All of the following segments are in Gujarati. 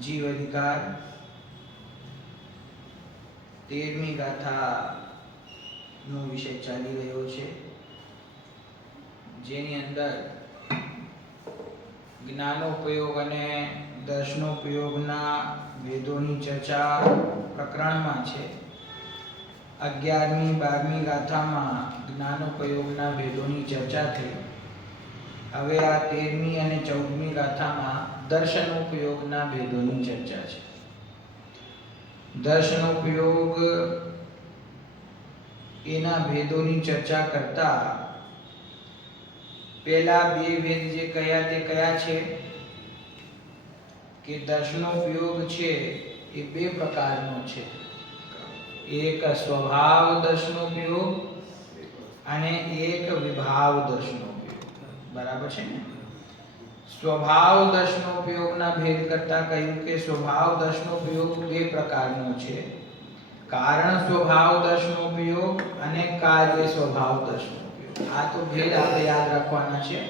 જીવ અધિકાર 13મી ગાથા નો વિષય ચાલી રહ્યો છે, જેની અંદર જ્ઞાનોપયોગ અને દર્શનોપયોગના ભેદોની ચર્ચા પ્રકરણમાં છે. 11મી 12મી ગાથામાં જ્ઞાનોપયોગના ભેદોની ચર્ચા થઈ. હવે આ 13મી અને 14મી ગાથામાં દર્શનોપયોગના ભેદોની ચર્ચા છે. દર્શનોપયોગ એના ભેદોની ચર્ચા કરતા પહેલા બે ભેદ જે કયા તે કયા છે કે દર્શનોપયોગ છે એ બે પ્રકારનો છે. એક સ્વભાવ દર્શનોપયોગ અને એક વિભાવ દર્શનોપયોગ. બરાબર છે ને? સ્વભાવ દર્શનોપયોગના ભેદ કરતા કહ્યું કે સ્વભાવ દર્શનોપયોગ બે પ્રકારનો છે. કારણ સ્વભાવ દર્શનોપયોગ અને કાર્ય સ્વભાવ દર્શનોપયોગ. આ તો ભેદ આપણે યાદ રાખવાના છે.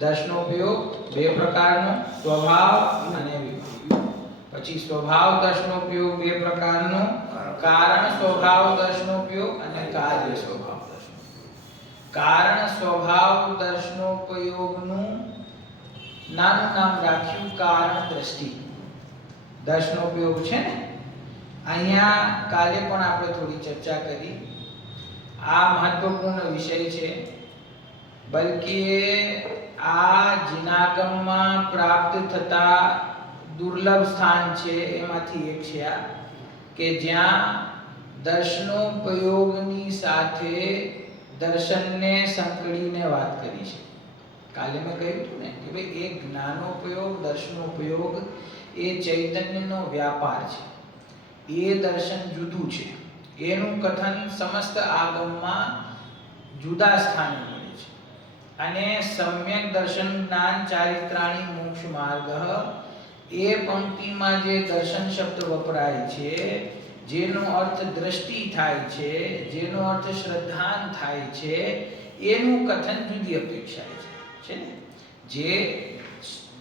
દર્શનોપયોગ બે પ્રકારનો, સ્વભાવ અને વિભાવ. પછી સ્વભાવ દર્શનોપયોગ બે પ્રકારનો, કારણ સ્વભાવ દર્શનોપયોગ અને કાર્ય સ્વભાવ દર્શનોપયોગ. કારણ સ્વભાવ દર્શનોપયોગનું નાનું નામ રાખ્યું કારણ દ્રષ્ટિ. દર્શનોપયોગ છે ને, અહીંયા કાલે પણ આપણે થોડી ચર્ચા કરી. આ મહત્વપૂર્ણ વિષય છે, બલકે આ જીનાગમમાં પ્રાપ્ત થતા દુર્લભ સ્થાન છે એમાંથી એક છે આ, કે જ્યાં દર્શનોપયોગની સાથે દર્શનને સંકળીને વાત કરી છે. કાલે મેં કહ્યું હતું ને કે ભાઈ એક જ્ઞાનોપયોગ દર્શનોપયોગ એ ચૈતન્યનો વ્યાપાર છે. એ દર્શન જુદું છે. એનું કથન સમસ્ત આગમમાં જુદા સ્થાને મળે છે. અને સમ્યક દર્શન જ્ઞાન ચારિત્રાણી મોક્ષ માર્ગ એ પંક્તિમાં જે દર્શન શબ્દ વપરાય છે, જેનો અર્થ દ્રષ્ટિ થાય છે, જેનો અર્થ શ્રદ્ધાન થાય છે, એનું કથન જુદી અપેક્ષા છે ને. જે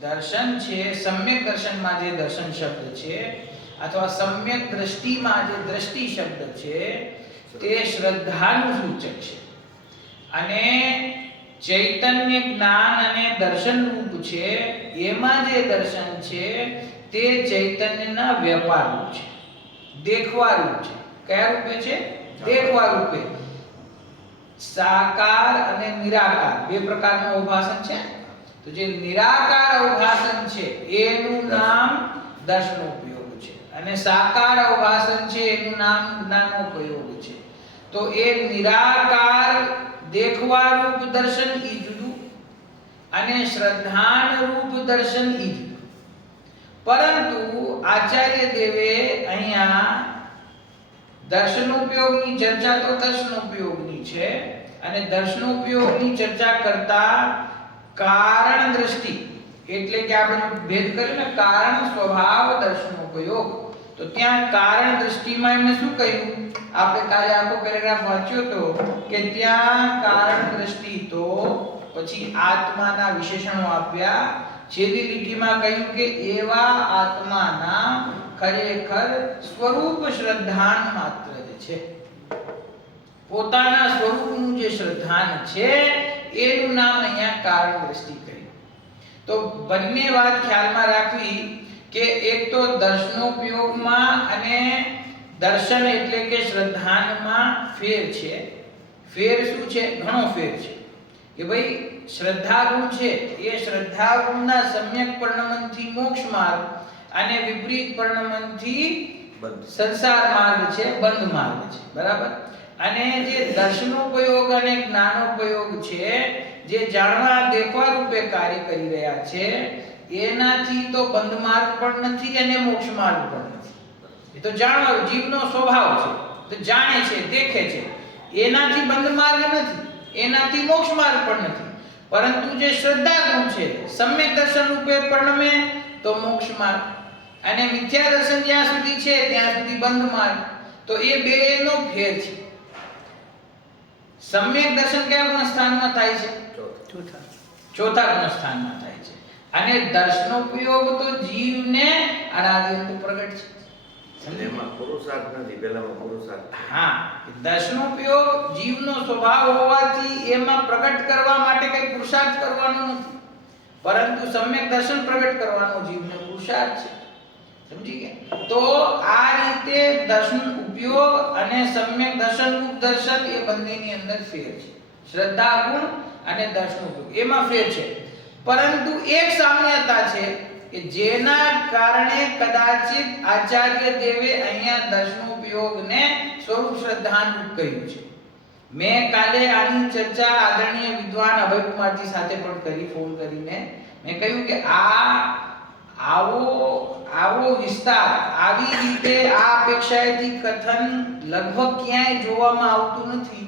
દર્શન છે, સમ્યક દર્શનમાં જે દર્શન શબ્દ છે અથવા સમ્યક દ્રષ્ટિમાં જે દ્રષ્ટિ શબ્દ છે તે શ્રદ્ધાનું સૂચક છે. અને ચૈતન્ય જ્ઞાન અને દર્શન રૂપ છે, એમાં જે દર્શન છે તે ચૈતન્યના વ્યાપાર રૂપ છે, દેખવા રૂપ છે. કયા રૂપે છે? દેખવા રૂપે. સાકાર અને નિરાકાર બે પ્રકારનું અવભાસન છે. તો જે નિરાકાર અવભાસન છે એનું નામ દર્શનોપયોગ છે, અને સાકાર અવભાસન છે એનું નામ જ્ઞાનોપયોગ છે. તો એ નિરાકાર દેખવા રૂપ દર્શન ઈ જુદું અને શ્રદ્ધાન રૂપ દર્શન ઈ જુદું. પરંતુ આચાર્ય દેવે અહીંયા દર્શનોપયોગની ચર્ચા તો દર્શનોપયોગની છે, અને દર્શનોપયોગની ચર્ચા કરતા કારણ દ્રષ્ટિ એટલે કે આપણે ભેદ કર્યો ને કારણ સ્વભાવ દર્શનોપયોગ, તો ત્યાં કારણ દ્રષ્ટિમાં એમને શું કહ્યું? આપણે કાલે આખો પેરેગ્રાફ વાંચ્યો તો કે ત્યાં કારણ દ્રષ્ટિ તો પછી આત્માના વિશેષણો આપ્યા. છેલ્લી લીટીમાં કહ્યું કે એવા આત્માના ખરેખર સ્વરૂપ શ્રદ્ધાન માત્ર છે. પોતાના સ્વરૂપનું જે શ્રદ્ધાન છે એનું નામ અહીંયા કારણ દ્રષ્ટિ કહ્યું. તો બંને વાત ખ્યાલમાં રાખવી કે એક તો દર્શનોપયોગમાં અને દર્શન એટલે કે શ્રદ્ધાનમાં ફેર છે. ફેર શું છે? ઘણો ફેર છે. કે ભાઈ શ્રદ્ધા ગુણ છે એ શ્રદ્ધા ગુણના સમ્યક પરિણમનથી મોક્ષ માર્ગ અને વિપરીત પરિણમનથી સંસાર માર્ગ છે, બંધ માર્ગ છે. બરાબર? અને જે દર્શનોપયોગ અને જ્ઞાનોપયોગ છે, જે જાણવા દેખવા રૂપે કાર્ય કરી રહ્યા છે, એનાથી તો બંધ માર્ગ પણ નથી અને મોક્ષ માર્ગ પણ નથી. એ તો જાણવા જીવનો સ્વભાવ છે, તો જાણે છે, દેખે છે. એનાથી બંધ માર્ગ નથી, એનાથી મોક્ષ માર્ગ પણ નથી. પરંતુ જે શ્રદ્ધા ગુણ છે, સમ્યક દર્શન રૂપે પરિણમે તો મોક્ષ માર્ગ, અને મિથ્યા દર્શન જ્યાં સુધી છે ત્યાં સુધી બંધ માર્ગ. તો એ બેનો ફેર છે. સમ્યક દર્શન કયા ગુણ સ્થાનમાં થાય છે? ચોથા ગુણ સ્થાનમાં થાય છે. અને દર્શનોપયોગ તો જીવને અનાદિ પ્રગટ છે. એમાં પુરુષાર્થ નથી, પેલામાં પુરુષાર્થ. હા, દર્શનોપયોગ જીવનો સ્વભાવ હોવાથી એમાં પ્રગટ કરવા માટે કઈ પુરુષાર્થ કરવાનો નથી, પરંતુ સમ્યક દર્શન પ્રગટ કરવાનો જીવનો પુરુષાર્થ છે. સમજી ગયા? તો આ રીતે દર્શન ઉપયોગ અને સમ્યક દર્શન ઉપદર્શન એ બંનેની અંદર ફેર છે. શ્રદ્ધા ગુણ અને દર્શન ઉપયોગ એમાં ફેર છે, પરંતુ એક સામ્યતા છે કે જેના કારણે કદાચિત આચાર્ય દેવે અહીંયા દર્શનોપયોગને સ્વરૂપ શ્રદ્ધાનુરૂપ કહ્યું છે. મેં કાલે આની ચર્ચા આદરણીય વિદ્વાન અભયકુમારજી સાથે પણ કરી, ફોન કરીને મેં કહ્યું કે આવો વિસ્તાર, આવી રીતે આ અપેક્ષાએથી કથન લગભગ ક્યાંય જોવામાં આવતું નથી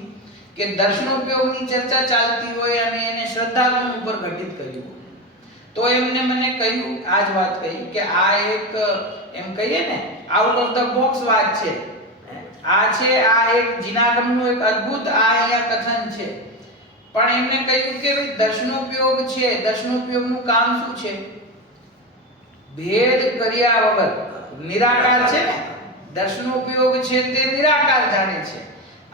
કે દર્શનોપયોગની ચર્ચા ચાલતી હોય અને એને શ્રદ્ધા ગુણ ઉપર ઘટિત કર્યું. તો એમને મને કહ્યું, આ જ વાત કહી કે આ એક એમ કહીએ ને આઉટ ઓફ ધ બોક્સ વાત છે. આ એક જીનાગમનું એક અદ્ભુત આ અહીંયા કથન છે. પણ એમને કહ્યું કે ભાઈ દર્શનોપયોગ છે, દર્શનોપયોગનું કામ શું છે? ભેદ કર્યા વગર નિરાકાર છે ને, દર્શનોપયોગ છે તે નિરાકાર જાણે છે.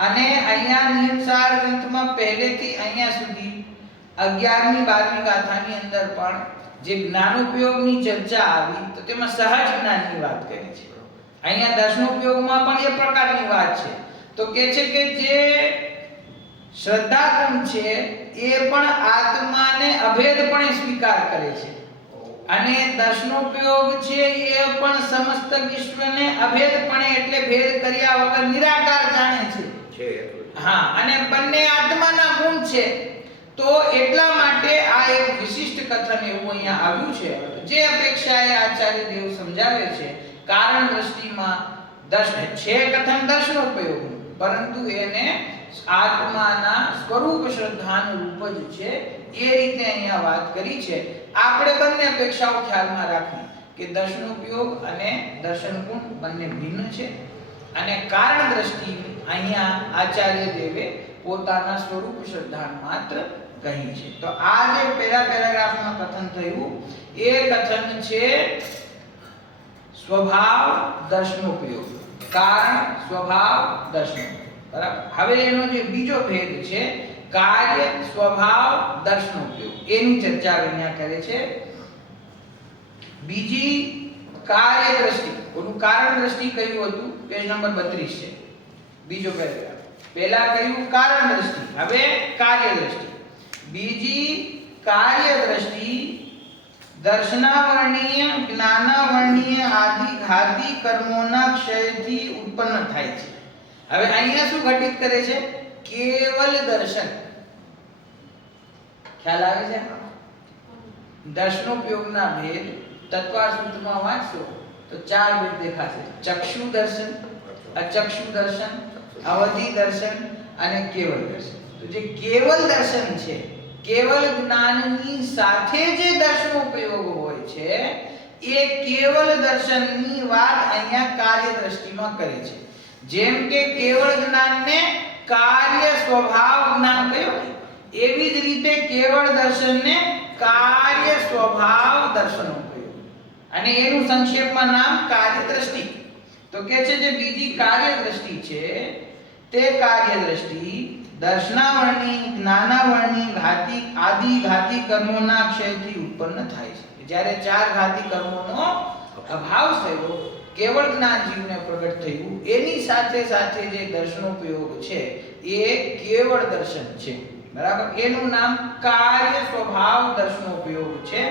અને અહીંયા નિયમસાર ગ્રંથમાં પહેલેથી અહીંયા સુધી 11મી 12મી ગાથાની અંદર પણ જે જ્ઞાનોપયોગની ચર્ચા આવી તો તેમાં સહજ જ્ઞાનની વાત કરી છે. અહીંયા દર્શનોપયોગમાં પણ એ પ્રકારની વાત છે. તો કહે છે કે જે શ્રદ્ધા ગુણ છે એ પણ આત્માને અભેદપણે સ્વીકાર કરે છે, અને દર્શનોપયોગ છે એ પણ સમસ્ત વિશ્વને અભેદપણે એટલે ભેદ કર્યા વગર નિરાકાર જાણે છે. હા, અને બંને આત્માના ગુણ છે. તો એટલા માટે આ એક વિશિષ્ટ કથન એવું અહીંયા આવ્યું છે, જે અપેક્ષાએ આચાર્ય દેવ સમજાવે છે. કારણ દ્રષ્ટિમાં દર્શન છે કથન દર્શનોપયોગનું, પરંતુ એને આત્માના સ્વરૂપ શ્રદ્ધાનું રૂપ જ છે એ રીતે અહીંયા વાત કરી છે. આપણે બંને અપેક્ષાઓ ખ્યાલમાં રાખવી કે દર્શનોપયોગ અને દર્શન ગુણ બંને ભિન્ન છે, અને કારણ દ્રષ્ટિ અહીંયા આચાર્ય દેવે પોતાના સ્વરૂપ શ્રદ્ધા માત્ર કહી છે. તો આ જે પહેલા પેરાગ્રાફમાં કથન થયું એ કથન છે સ્વભાવ દર્શનોપયોગ, કારણ સ્વભાવ દર્શનોપયોગ. બરાબર. હવે એનો જે બીજો ભેદ છે કાર્ય સ્વભાવ દર્શનોપયોગ, એની ચર્ચા અહીંયા કરે છે. બીજી કાર્ય દ્રષ્ટિ, ઓનું કારણ દ્રષ્ટિ કયું હતું? પેજ નંબર 32 છે, બીજો પેરાગ્રાફ. પહેલા કહ્યું કારણ દ્રષ્ટિ, હવે કાર્ય દ્રષ્ટિ. બીજી કાર્ય દ્રષ્ટિ દર્શનાવર્ણીય જ્ઞાનાવર્ણીય આદિ ઘાતી કર્મોના ક્ષયથી ઉત્પન્ન થાય છે. હવે અહીંયા શું ઘટિત કરે છે? કેવલ દર્શન. ખ્યાલ આવે છે? દર્શનોપયોગના ભેદ તત્વા સૂત્રમાં વાંચશો તો 4 ભેદ દેખાશે: ચક્ષુ દર્શન, અચક્ષુ દર્શન, અવધિ દર્શન અને કેવલ દર્શન. તો જે કેવલ દર્શન છે, કેવલ જ્ઞાનની સાથે જે દર્શનોપયોગ હોય છે એ કેવલ દર્શનની વાત અહીંયા કાર્ય દ્રષ્ટિમાં કરે છે. જેમ કે કેવળ જ્ઞાનને કાર્ય સ્વભાવ જ્ઞાન કહ્યું, એવી જ રીતે કેવળ દર્શનને કાર્ય સ્વભાવ દર્શનોપયોગ, અને એનું સંક્ષેપમાં નામ કાર્ય દ્રષ્ટિ. તો કે છે જે બીજી કાર્ય દ્રષ્ટિ છે તે કાર્ય દ્રષ્ટિ દર્શનાવર્ણી જ્ઞાનાવર્ણી ઘાતી આદિ ઘાતી કર્મોના ક્ષયથી ઉત્પન્ન થાય છે. જ્યારે 4 ઘાતી કર્મોનો અભાવ થયો, કેવળ જ્ઞાન જીવને પ્રગટ થયું, એની સાથે સાથે જે દર્શનોપયોગ છે એ કેવળ દર્શન છે. બરાબર. એનું નામ કાર્ય સ્વભાવ દર્શનોપયોગ છે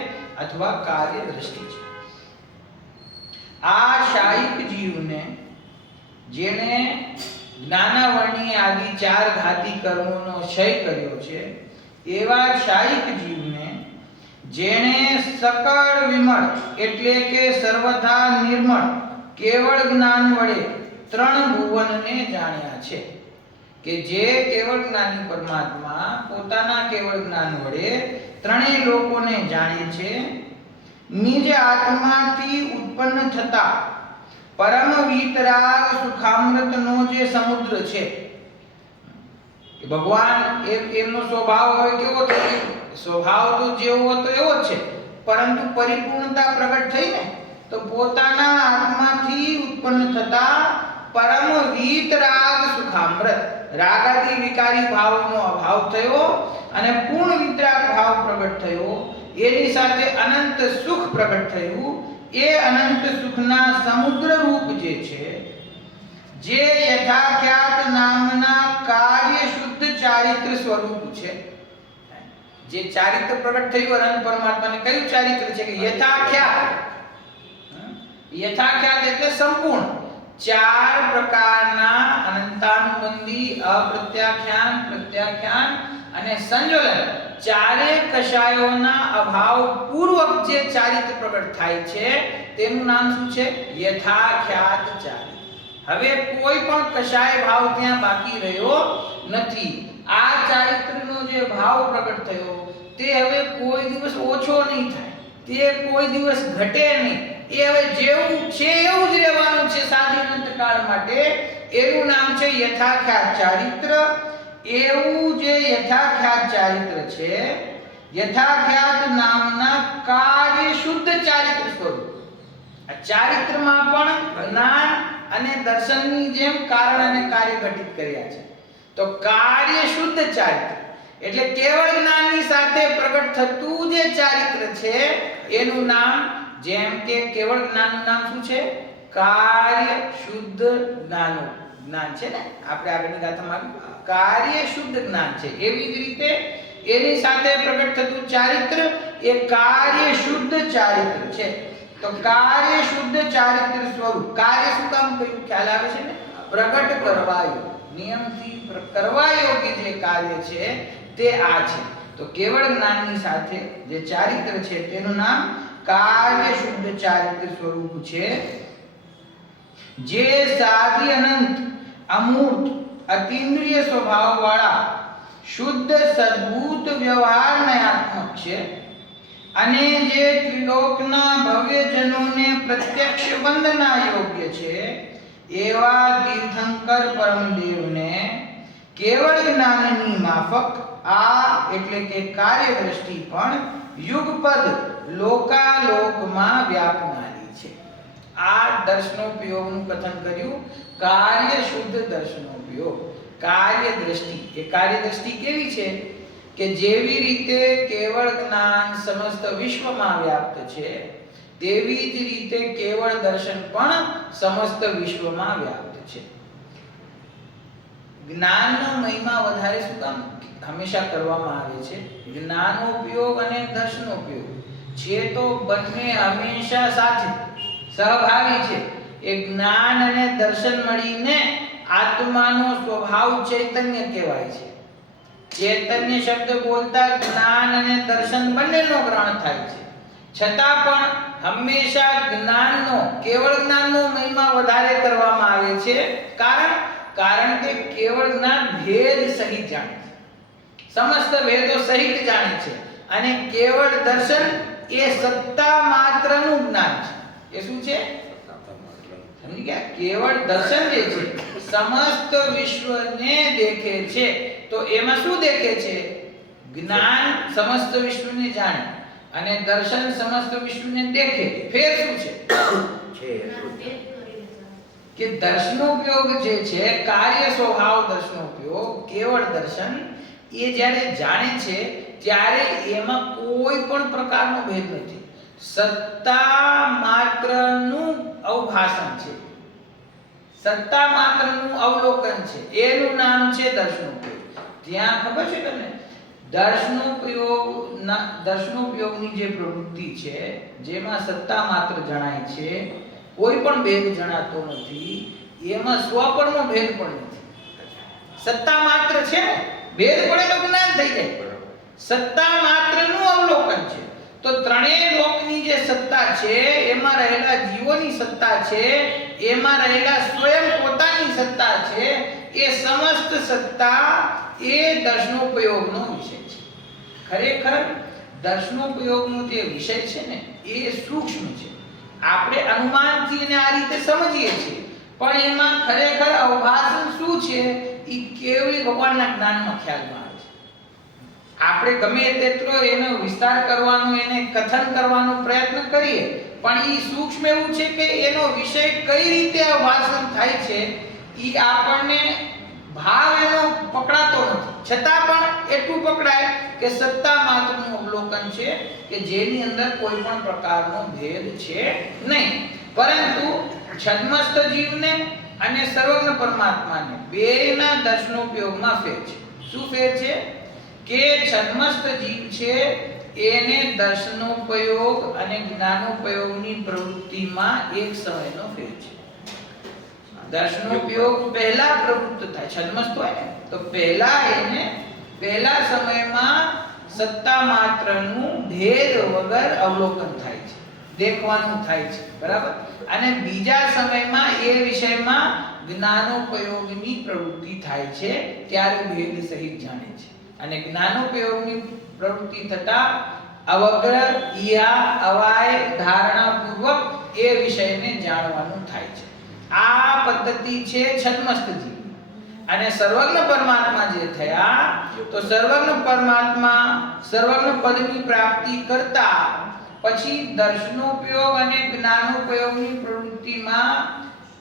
અથવા કાર્ય દ્રષ્ટિ છે. આ શાયિક જીવને જેણે જ્ઞાનાવર્ણીય આદિ 4 ઘાતી કર્મોનો ક્ષય કર્યો છે, એવા શાયિક જીવને જેણે સકળ વિમળ એટલે કે સર્વથા નિર્મળ કેવળ જ્ઞાન વડે 3 ભુવનને જાણ્યા છે. કે જે કેવળ જ્ઞાની પરમાત્મા પોતાના કેવળ જ્ઞાન વડે 3 લોકોને જાણે છે, નિજ આત્માથી ઉત્પન્ન થતા પરમ વિતરાગ સુખામૃતનો જે સમુદ્ર છે, કે ભગવાન એમનો સ્વભાવ હોય કેવો છે? સ્વભાવ તો જેવો હતો એવો જ છે, પરંતુ પરિપૂર્ણતા પ્રગટ થઈ ને, તો પોતાના આત્માથી ઉત્પન્ન થતા પરમ વીતરાગ સુખામૃત રાગાદી વિકારી ભાવનો અભાવ થયો અને પૂર્ણ વિતરાગ ભાવ પ્રગટ થયો. એની સાથે અનંત સુખ પ્રગટ થયું. એ અનંત સુખના સમુદ્ર રૂપ જે છે, જે યથાખ્યાત નામના કાર્ય શુદ્ધ ચારિત્ર સ્વરૂપ છે, જે ચારિત્ર પ્રગટ થયું અનંત પરમાત્માને કયું ચારિત્ર છે કે યથાખ્યાત. યથાખ્યાત એટલે સંપૂર્ણ. ચાર પ્રકારના અનંતાનુબંધી, અપ્રત્યાખ્યાન, પ્રત્યાખ્યાન અને સંજ્વલન, ચારે કશાયોના અભાવ પૂર્વક જે ચારિત્ર પ્રગટ થાય છે તેનું નામ શું છે? યથાખ્યાત ચારિત્ર. હવે કોઈ પણ કશાય ભાવ ત્યાં બાકી રહ્યો નથી. આ ચારિત્રનો જે ભાવ પ્રગટ થયો તે હવે કોઈ દિવસ ઓછો નહીં થાય, તે કોઈ દિવસ ઘટે નહીં. એ હવે જેવું છે એવું જ રહેવાનું છે સાદી અનંતકાળ માટે. એનું નામ છે યથાખ્યાત ચારિત્ર. એવું જે યથાખ્યાત ચારિત્ર છે, યથાખ્યાત નામના કાર્ય શુદ્ધ ચારિત્ર સ્વરૂપ. આ ચારિત્રમાં પણ જ્ઞાન અને દર્શનની જેમ કારણ અને કાર્ય ઘટિત કર્યા છે. તો કાર્ય શુદ્ધ ચારિત્ર એટલે કેવળ જ્ઞાનની સાથે પ્રગટ થતું જે ચારિત્ર છે એનું નામ, જેમ કે કેવળ જ્ઞાનનું નામ શું છે? કાર્ય શુદ્ધ જ્ઞાન છે ને, આપણે આગળની ગાથામાં કાર્ય શુદ્ધ જ્ઞાન છે. એવી જ રીતે એની સાથે પ્રગટ થતું ચારિત્ર એ કાર્ય શુદ્ધ ચારિત્ર છે. તો કાર્ય શુદ્ધ ચારિત્ર સ્વરૂપ. કાર્ય શું કામ કહ્યું? ખ્યાલ આવે છે ને? પ્રગટ કરવા યોગ્ય, નિયમથી કરવા યોગ્ય જે કાર્ય છે તે આ છે. તો કેવળ જ્ઞાનની સાથે જે ચારિત્ર છે તેનું નામ કાર્ય શુદ્ધ ચારિત્ર સ્વરૂપ છે. જે સાદી અનંત અમૂર્ત અતિન્દ્રિય સ્વભાવ વાળા શુદ્ધ સદ્ભૂત વ્યવહારમયાત્મક છે અને જે ત્રિલોકના ભવ્યજનોને પ્રત્યક્ષ વંદના યોગ્ય છે, એવા તીર્થંકર પરમદેવને કેવળ જ્ઞાનની માફક આ એટલે કે કાર્ય દ્રષ્ટિ પણ યુગપદ લોકાલોકમાં વ્યાપનારી છે. આ દર્શનોપયોગનું કથન કર્યું. કાર્ય શુદ્ધ દર્શનોપયોગ. કાર્ય દ્રષ્ટિ, એ કાર્ય દ્રષ્ટિ કેવી છે કે જેવી રીતે કેવળ જ્ઞાન સમસ્ત વિશ્વમાં વ્યાપ્ત છે, તેવી જ રીતે કેવળ દર્શન પણ સમસ્ત વિશ્વમાં વ્યાપ્ત છે. જ્ઞાનનો મહિમા વધારે શું કામ હંમેશા કરવામાં આવે છે? જ્ઞાનોપયોગ અને દર્શનોપયોગ છે તો બંને હંમેશા સાથે સહભાગી છે. એ જ્ઞાન અને દર્શન મળીને આત્માનો સ્વભાવ ચૈતન્ય કહેવાય છે. ચૈતન્ય શબ્દ બોલતા જ્ઞાન અને દર્શન બંનેનો ગ્રહણ થાય છે. છતાં પણ હંમેશા જ્ઞાનનો, કેવળ જ્ઞાનનો મહિમા વધારે કરવામાં આવે છે. કારણ કે કેવળ જ્ઞાન ભેદ સહિત જાણે છે, સમસ્ત ભેદો સહિત જાણે છે. અને કેવળ દર્શન એ સત્તા માત્રનું જ્ઞાન છે. એ શું છે? સમજી ગયા? કેવળ દર્શન જે છે સમસ્ત વિશ્વને દેખે છે. તો એમાં શું દેખે છે? જ્ઞાન સમસ્ત વિશ્વને જાણે અને દર્શન સમસ્ત વિશ્વને દેખે. ફેર શું છે? કે દર્શનોપયોગ જે છે, કાર્ય સ્વભાવ દર્શનોપયોગ, કેવળ દર્શન એ જ્યારે જાણે છે ત્યારે એમાં કોઈ પણ પ્રકારનો ભેદ નથી. સત્તા માત્રનું અવભાષણ છે, સત્તા માત્રનું અવલોકન છે. એનું નામ છે દર્શનોપયોગ. ત્યાં ખબર છે તમને? દર્શનોપયોગની જે પ્રવૃત્તિ છે જેમાં સત્તા માત્ર જણાય છે, કોઈ પણ ભેદ જણાતો નથી, એમાં સ્વપરનો ભેદ પણ નથી. સત્તા માત્ર છે, ભેદ પડે તો જ્ઞાન થઈ જાય. સત્તા માત્રનું અવલોકન છે. તો ત્રણેય લોકની જે સત્તા છે, એમાં રહેલા જીવોની સત્તા છે, એમાં રહેલા સ્વયં પોતાની સત્તા છે, એ સમસ્ત સત્તા એ દર્શનોપયોગનો વિષય છે. ખરેખર દર્શનોપયોગનો જે વિષય છે ને એ સૂક્ષ્મ છે. આપણે અનુમાનથી એને આ રીતે સમજીએ છીએ, પણ એમાં ખરેખર અવભાષણ શું છે એ કેવલી ભગવાનના જ્ઞાનમાં ખ્યાલમાં આવે છે. આપણે ગમે તેટલો એનો વિસ્તાર કરવાનો, એને કથન કરવાનો પ્રયત્ન કરીએ પણ ઈ સૂક્ષ્મ એવું છે કે એનો વિષય કઈ રીતે ભાષણ થાય છે ઈ આપણને ભાવ એનો પકડાતો નથી, છતાં પણ એટલું પકડાય કે સત્તા માત્રનું અવલોકન છે કે જેની અંદર કોઈ પણ પ્રકારનો ભેદ છે નહીં. પરંતુ છદ્મસ્થ જીવને અને સર્વજ્ઞ પરમાત્માને બેયના દર્શનોપયોગમાં ફેર છે. શું ફેર છે કે છદ્મસ્થ જીવ છે એને દર્શનોપયોગ અને જ્ઞાનોપયોગની પ્રવૃત્તિમાં એક સમયનો ફેર છે. દર્શનોપયોગ પહેલા પ્રવૃત્ત થાય, છદ્મસ્થ હોય ને તો પહેલા સમયમાં સત્તા માત્રનું ભેદ વગર અવલોકન થાય છે, દેખવાનું થાય છે, બરાબર. અને બીજા સમયમાં એ વિષયમાં જ્ઞાનોપયોગની પ્રવૃત્તિ થાય છે, ત્યારે ભેદ સહિત જાણે છે. અને જ્ઞાનોપયોગની પ્રવૃત્તિ થતા અવગ્ર ઈયા અવાય ધારણા પૂર્વક એ વિષયને જાણવાનું થાય છે. આ પદ્ધતિ છે છદ્મસ્થ જીવ. અને સર્વજ્ઞ પરમાત્મા જે થયા તો સર્વજ્ઞ પરમાત્મા સર્વજ્ઞ પદની પ્રાપ્તિ કરતા પછી દર્શનોપયોગ અને જ્ઞાનોપયોગની પ્રવૃત્તિમાં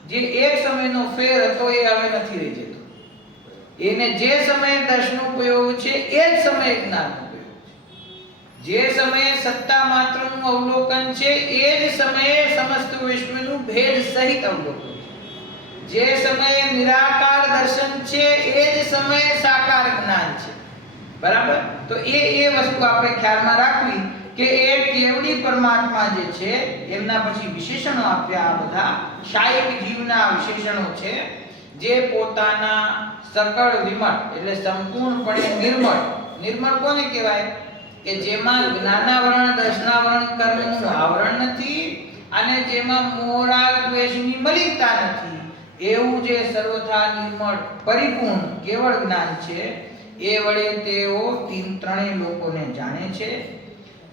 જે એક સમયનો ફેર હતો એ હવે નથી રહી જતો. એને જે સમયે દર્શનોપયોગ છે એ જ સમયે જ્ઞાનોપયોગ છે. જે સમયે સત્તા માત્રનું અવલોકન છે એ જ સમયે સમસ્ત વિશ્વનું ભેદ સહિત અવલોકન છે. જે સમયે નિરાકાર દર્શન છે એ જ સમયે સાકાર જ્ઞાન છે, બરાબર. તો એ વસ્તુ આપણે ખ્યાલમાં રાખવી કે એ કેવડી પરમાત્મા જે છે એમના પછી વિશેષણો આપ્યા. આ બધા શાયિક જીવના વિશેષણો છે જે પોતાના સકળ વિમળ એટલે સંપૂર્ણપણે નિર્મળ કોને કહેવાય કે જેમાં જ્ઞાનાવરણ દર્શનાવરણ કર્મનું આવરણ નથી અને જેમાં મોહરાગ દ્વેષની મલિનતા નથી, એવું જે સર્વથા નિર્મળ પરિપૂર્ણ કેવળ જ્ઞાન છે એ વડે તેઓ ત્રણેય લોકોને જાણે છે.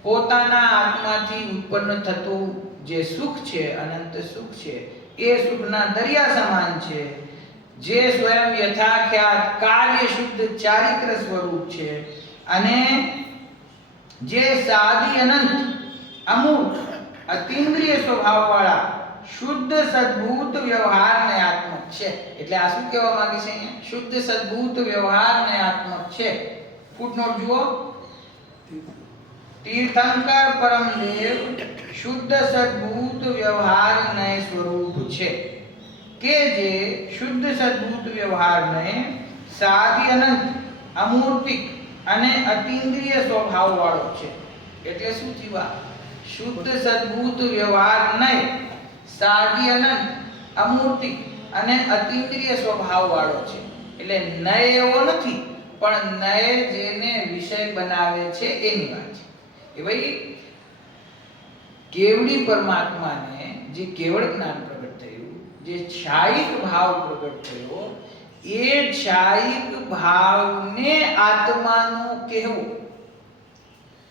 પોતાના આત્માથી ઉત્પન્ન થતું જે સુખ છે, અનંત સુખ છે, એ સુખના દરિયા સમાન છે, જે સ્વયં યથાખ્યાત કાર્ય શુદ્ધ ચારિત્ર સ્વરૂપ છે અને જે સાદી અનંત અમૂર્ત અતિન્દ્રિય સ્વભાવવાળા શુદ્ધ સદ્ભૂત વ્યવહારનયાત્મક છે. એટલે આ શું કહેવા માંગે છે અહીંયા? શુદ્ધ સદ્ભૂત વ્યવહારનયાત્મક છે. ફૂટનોટ જુઓ. તીર્થંકર પરમદેવ શુદ્ધ સદ્ભૂત વ્યવહારનય સ્વરૂપ છે કે જે શુદ્ધ સદ્ભૂત વ્યવહારનય સાદી અનંત અમૂર્તિક અને અતિન્દ્રિય સ્વભાવ વાળો છે. એટલે શું થયું? શુદ્ધ સદ્ભૂત વ્યવહારનય સાદી અનંત અમૂર્તિક અને અતિન્દ્રિય સ્વભાવ વાળો છે. એટલે નય એવો નથી, પણ નય જેને વિષય બનાવે છે એની વાત છે. એ ભાઈ કેવડી પરમાત્માને જે કેવળ જ્ઞાન પ્રગટ થયું, જે છાયિક ભાવ પ્રગટ થયો, એ છાયિક ભાવને આત્માનો કહેવો,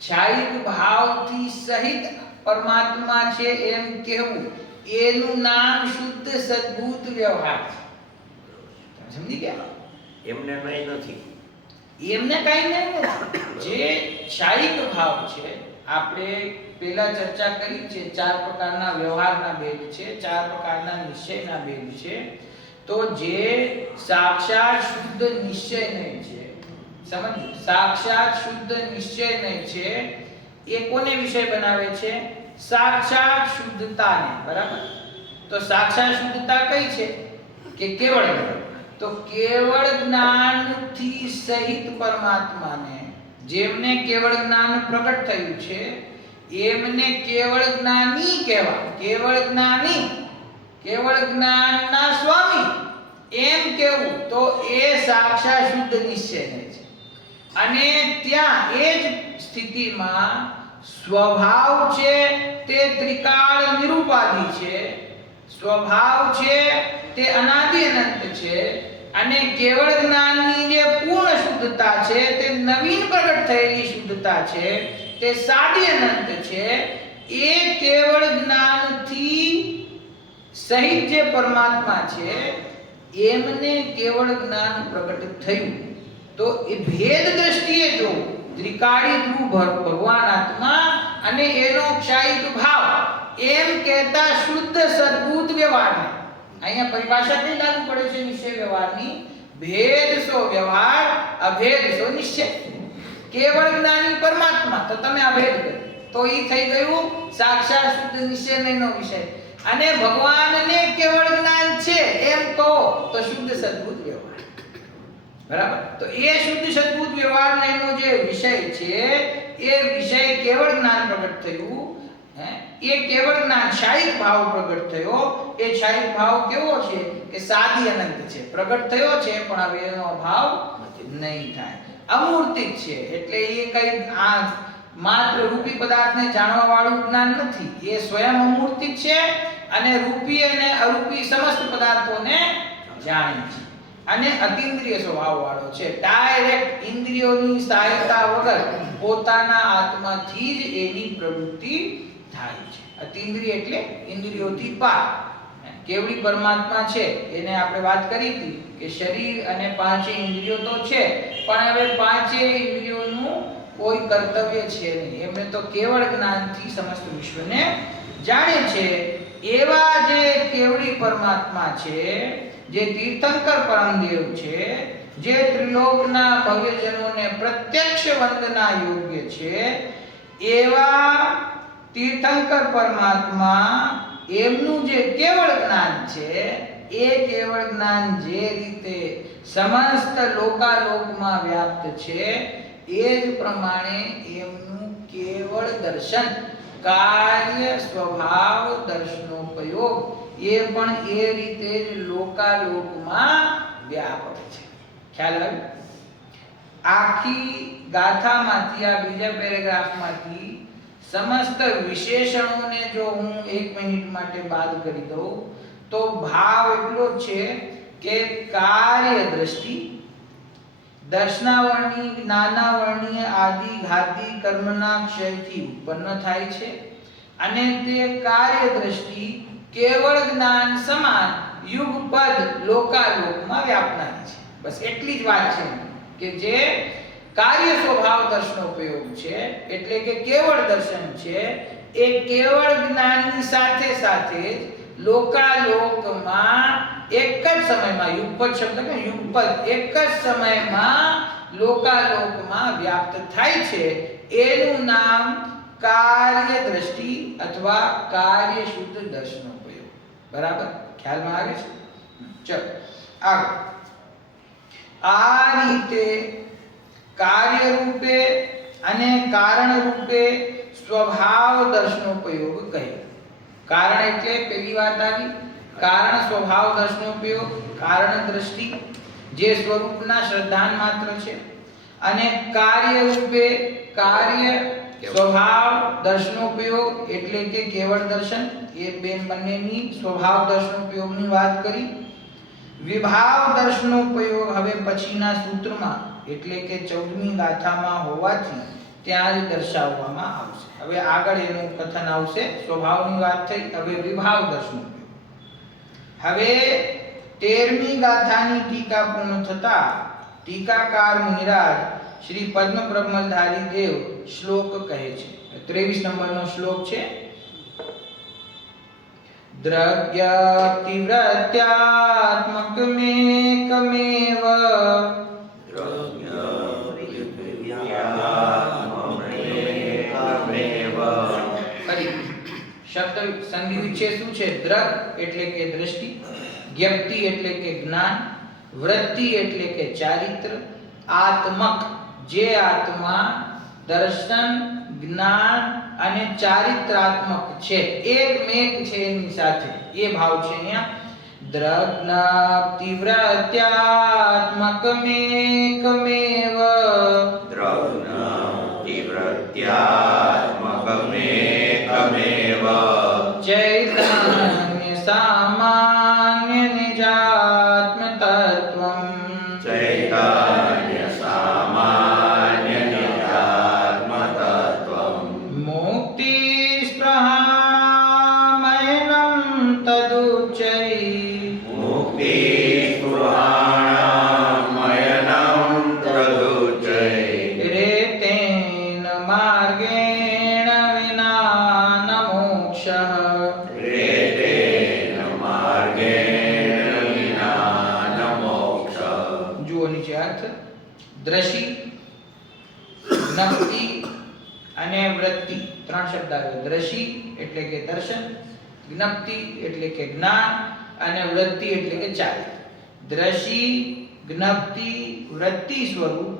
છાયિક ભાવથી સહિત પરમાત્મા છે એમ કહેવું, એનું નામ શુદ્ધ સદ્ભૂત વ્યવહાર છે. સમજી ગયા? એમને નહીં નથી, એમને કઈ નહીં નથી. જે શાયિક ભાવ છે, આપણે પહેલા ચર્ચા કરી છે, 4 પ્રકારના વ્યવહારના ભેદ છે, 4 પ્રકારના નિશ્ચયના ભેદ છે. તો જે સાક્ષાત શુદ્ધ નિશ્ચય નહીં છે, સમજો, સાક્ષાત શુદ્ધ નિશ્ચય નહીં છે, એ કોને વિષય બનાવે છે? સાક્ષાત શુદ્ધતાને, બરાબર. તો સાક્ષાત શુદ્ધતા કઈ છે? કે કેવળ જ્ઞાન. તો કેવળ જ્ઞાનથી સહિત પરમાત્માને, જેમને કેવળ જ્ઞાન પ્રગટ થયું છે એમને કેવળ જ્ઞાની કહેવાય. કેવળ જ્ઞાની, કેવળ જ્ઞાનના સ્વામી એમ કેવું તો એ સાક્ષાત શુદ્ધ નિશ્ચય છે. અને ત્યાં એ જ સ્થિતિમાં સ્વભાવ છે તે ત્રિકાળ નિરૂપાધિ છે, સ્વભાવ છે તે અનાદિ અનંત છે, અને કેવળ જ્ઞાનની જે પૂર્ણ શુદ્ધતા છે તે નવીન પ્રગટ થયેલી શુદ્ધતા છે, તે સાદી અનંત છે. એ કેવળ જ્ઞાનથી સહિત જે પરમાત્મા છે એમને કેવળ જ્ઞાન પ્રગટ થયું. તો એ ભેદ દ્રષ્ટિએ જો ત્રિકાળી ધ્રુવ ભગવાન આત્મા અને એનો ક્ષાયિક ભાવ, એમ કહેતા શુદ્ધ સદબુદ્ધ વ્યવહારને, અહીંયા પરિભાષા કઈ લાગુ પડે છે નિશ્ચય વ્યવહારની? ભેદ સો વ્યવહાર અભેદ સો નિશ્ચય. કેવળ જ્ઞાની પરમાત્મા તો તમે અભેદ કર્યો તો ઈ થઈ ગયું સાક્ષાત શુદ્ધ નિશ્ચયનો વિષય. અને ભગવાનને કેવળ જ્ઞાન છે એમ કહો તો શુદ્ધ સદબુદ્ધ વ્યવહાર. બરાબર? તો એ શુદ્ધ સદબુદ્ધ વ્યવહારનો એનો જે વિષય છે એ વિષય કેવળ જ્ઞાન પ્રગટ થયું. એ કેવળ જ્ઞાન શાયિક ભાવ પ્રગટ થયો. એ શાયિક ભાવ કેવો છે કે સાદી અનંત છે, પ્રગટ થયો છે પણ હવે એનો ભાવ નહીં થાય. અમૂર્તિક છે એટલે એ કઈ આ માત્ર રૂપી પદાર્થને જાણવા વાળું જ્ઞાન નથી. એ સ્વયં અમૂર્તિક છે અને રૂપી અને અરૂપી સમસ્ત પદાર્થોને જાણે છે અને અતિન્દ્રિય સ્વભાવ વાળો છે. ડાયરેક્ટ ઇન્દ્રિયોની સહાયતા વગર પોતાના આત્માથી જ એની પ્રવૃત્તિ થાય છે. અતિન્દ્રિય એટલે ઇન્દ્રિયોથી પાર. કેવડી પરમાત્મા છે એને આપણે વાત કરી હતી કે શરીર અને પાંચે ઇન્દ્રિયો તો છે પણ હવે પાંચે ઇન્દ્રિયોનું કોઈ કર્તવ્ય છે નહીં. એમણે તો કેવળ જ્ઞાનથી સમસ્ત વિશ્વને જાણે છે. એવા જે કેવડી પરમાત્મા છે, જે તીર્થંકર પરમદેવ છે, જે ત્રિલોકના ભવ્યજનોને પ્રત્યક્ષ વંદના યોગ્ય છે, એવા તીર્થંકર પરમાત્મા એમનું જે કેવળ જ્ઞાન છે એ કેવળ જ્ઞાન જે રીતે સમસ્ત લોકાલોકમાં વ્યાપ્ત છે એ જ પ્રમાણે એમનું કેવળ દર્શન, કાર્ય સ્વભાવ દર્શનોપયોગ એ પણ એ રીતે જ લોકાલોકમાં વ્યાપક છે. ખ્યાલ આવ્યો? આખી ગાથામાંથી આ બીજા પેરેગ્રાફમાંથી સમસ્ત વિશેષણોને જો હું 1 મિનિટ માટે બાદ કરી દઉં તો ભાવ એટલો છે કે કાર્ય દ્રષ્ટિ દર્શનાવર્ણી જ્ઞાનાવર્ણીય આદિ ઘાતી કર્મના ક્ષયથી ઉત્પન્ન થાય છે અને તે કાર્ય દ્રષ્ટિ કેવળ જ્ઞાન સમાન યુગપદ લોકાલોકમાં વ્યાપનારી છે. બસ એટલી જ વાત છે કે જે કાર્ય સ્વભાવ દર્શનોપયોગ છે એટલે કે કેવળ દર્શન છે એ કેવળ જ્ઞાનની સાથે સાથે જ લોકાલોકમાં એક જ સમયમાં, યુગપદ શબ્દ કે યુગપદ, એક જ સમયમાં લોકાલોકમાં વ્યાપ્ત થાય છે. એનું નામ કાર્ય દ્રષ્ટિ અથવા કાર્ય શુદ્ધ દર્શનોપયોગ. બરાબર? ખ્યાલમાં આવે છે? ચલો આગળ. આ રીતે કાર્ય રૂપે અને કારણ રૂપે સ્વભાવ દર્શનોપયોગ કહે. કારણ એટલે પેલી વાત આવી કારણ સ્વભાવ દર્શનોપયોગ, કારણ દ્રષ્ટિ જે સ્વરૂપના શ્રદ્ધાન માત્ર છે, અને કાર્ય રૂપે કાર્ય સ્વભાવ દર્શનોપયોગ એટલે કે કેવળ દર્શન. એ બંનેની સ્વભાવ દર્શનોપયોગની વાત કરી. વિભાવ દર્શનોપયોગ હવે પછીના સૂત્રમાં એટલે કે 14મી ગાથામાં હોવાથી ત્યાં જ દર્શાવવામાં આવશે. હવે આગળ એનું કથન આવશે. સ્વભાવની વાત થઈ, હવે વિભાવ દર્શનોપયોગ. હવે 13મી ગાથાની ટીકા પૂર્ણ થતા ટીકાકાર મુનિરાજ શ્રી પદ્મ બ્રહ્મધારી દેવ શ્લોક કહે છે. 23 નંબરનો શ્લોક છે. દ્રવ્યાતિવ્રત્યાત્મકમેકમેવ શબ્દ સંધિ વિચ્છેદ શું છે? દ્રગ એટલે કે દ્રષ્ટિ, જ્ઞપ્તિ એટલે કે જ્ઞાન, વૃત્તિ એટલે કે ચારિત્ર, આત્મક જે આત્મા દર્શન, જ્ઞાન અને ચારિત્રાત્મક છે, એકમેક છે એની સાથે, એ ભાવ છે અહીંયા. દ્રવ્યાતિવ્રત્યાત્મકમેકમેવ દ્રવ્યાત્મકમેકમેવ ચૈતન્ય સામાન્ય નિજાત્મ તત્વમ ચૈતન્ય સામાન્ય નિજાત્મ તત્વમ મુક્તિ સ્પૃહામયનમ તદુચૈ મુક્તિ સ્પૃહામયનમ તદુચૈ રેતેન માર્ગેણ વિના ન મોક્ષઃ વૃત્તિ, ત્રણ શબ્દ આવ્યો. દ્રશી એટલે કે દર્શન, જ્ઞપ્તિ એટલે કે જ્ઞાન અને વૃત્તિ એટલે કે ચારિત્ર. દ્રશી, જ્ઞપ્તિ, વૃત્તિ સ્વરૂપ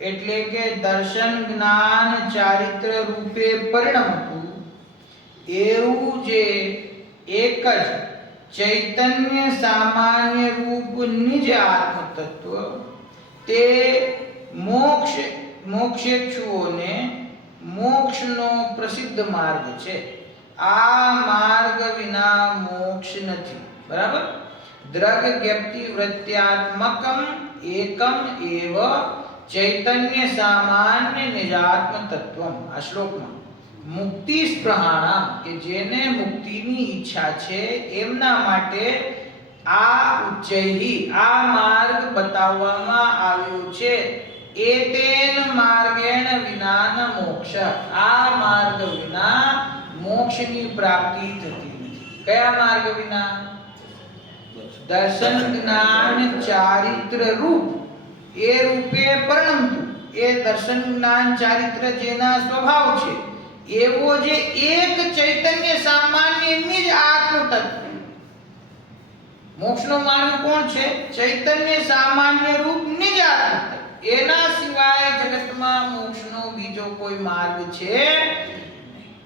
એટલે કે દર્શન, જ્ઞાન, ચારિત્ર રૂપે પરિણમતું એવું જે એક જ ચૈતન્ય સામાન્ય રૂપ નિજ આત્મ તત્વ તે મોક્ષેચ્છુઓને મોક્ષનો પ્રસિદ્ધ માર્ગ છે. આ માર્ગ વિના મોક્ષ નથી. બરાબર. દ્રગ જ્ઞપ્તિ વૃત્ત્યાત્મકમ એકમ એવ ચૈતન્ય સામાન્ય નિજાત્મ તત્વમ. આ શ્લોકમાં મુક્તિ સ્પૃહાણામ કે જેને મુક્તિની ઈચ્છા છે એમના માટે આ ઉચ્ચૈહી આ માર્ગ બતાવવામાં આવ્યો છે. એતેન માર્ગેણ વિના મોક્ષ. આ માર્ગ વિના મોક્ષની પ્રાપ્તિ થતી નથી. કયા માર્ગ વિના? દર્શન, જ્ઞાન, ચારિત્ર રૂપ એ રૂપે પરિણમતું. એ દર્શન, જ્ઞાન, ચારિત્ર જેના સ્વભાવ છે એવો જે એક ચૈતન્ય સામાન્ય નિજ આત્મ તત્વ. મોક્ષનો માર્ગ કોણ છે? ચૈતન્ય સામાન્ય રૂપ નિજ આત્મ તત્વ. એના સિવાય જગતમાં મોક્ષનો બીજો કોઈ માર્ગ છે નહીં.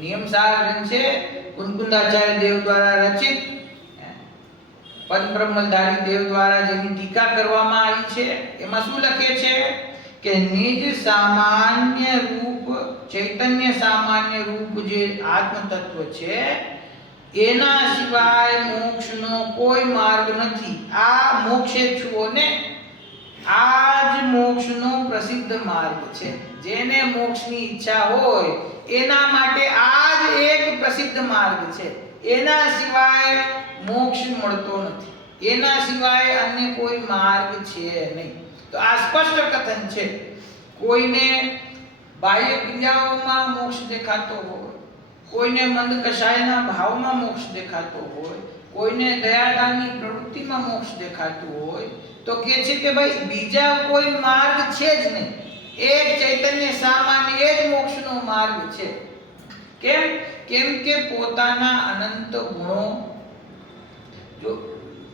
નિયમસાર ગ્રંથ છે, કુંકુંદાચાર્ય દેવ દ્વારા રચિત, પદ્મબ્રહ્મધારી દેવ દ્વારા જેની ટીકા કરવામાં આવી છે. એમાં શું લખે છે કે નિજ સામાન્ય રૂપ, ચૈતન્ય સામાન્ય રૂપ જે આત્મ તત્વ છે એના સિવાય મોક્ષનો કોઈ માર્ગ નથી. આ મોક્ષેચ્છુઓને આ જ મોક્ષનો પ્રસિદ્ધ માર્ગ છે. જેને મોક્ષની ઈચ્છા હોય એના માટે આ જ એક પ્રસિદ્ધ માર્ગ છે. એના સિવાય મોક્ષ મળતો નથી. એના સિવાય અન્ય કોઈ માર્ગ છે નહીં. તો આ સ્પષ્ટ કથન છે. કોઈને બાહ્ય ક્રિયાઓમાં મોક્ષ દેખાતો હોય, કોઈને મંદ કષાયના ભાવમાં મોક્ષ દેખાતો હોય, કોઈને દયાદાનની પ્રવૃત્તિમાં મોક્ષ દેખાતું હોય તો કહે છે કે ભાઈ બીજા કોઈ માર્ગ છે જ નહીં. એક ચૈતન્ય સામાન્ય એ જ મોક્ષનો માર્ગ છે. કેમ? કેમ કે પોતાના અનંત ગુણો જો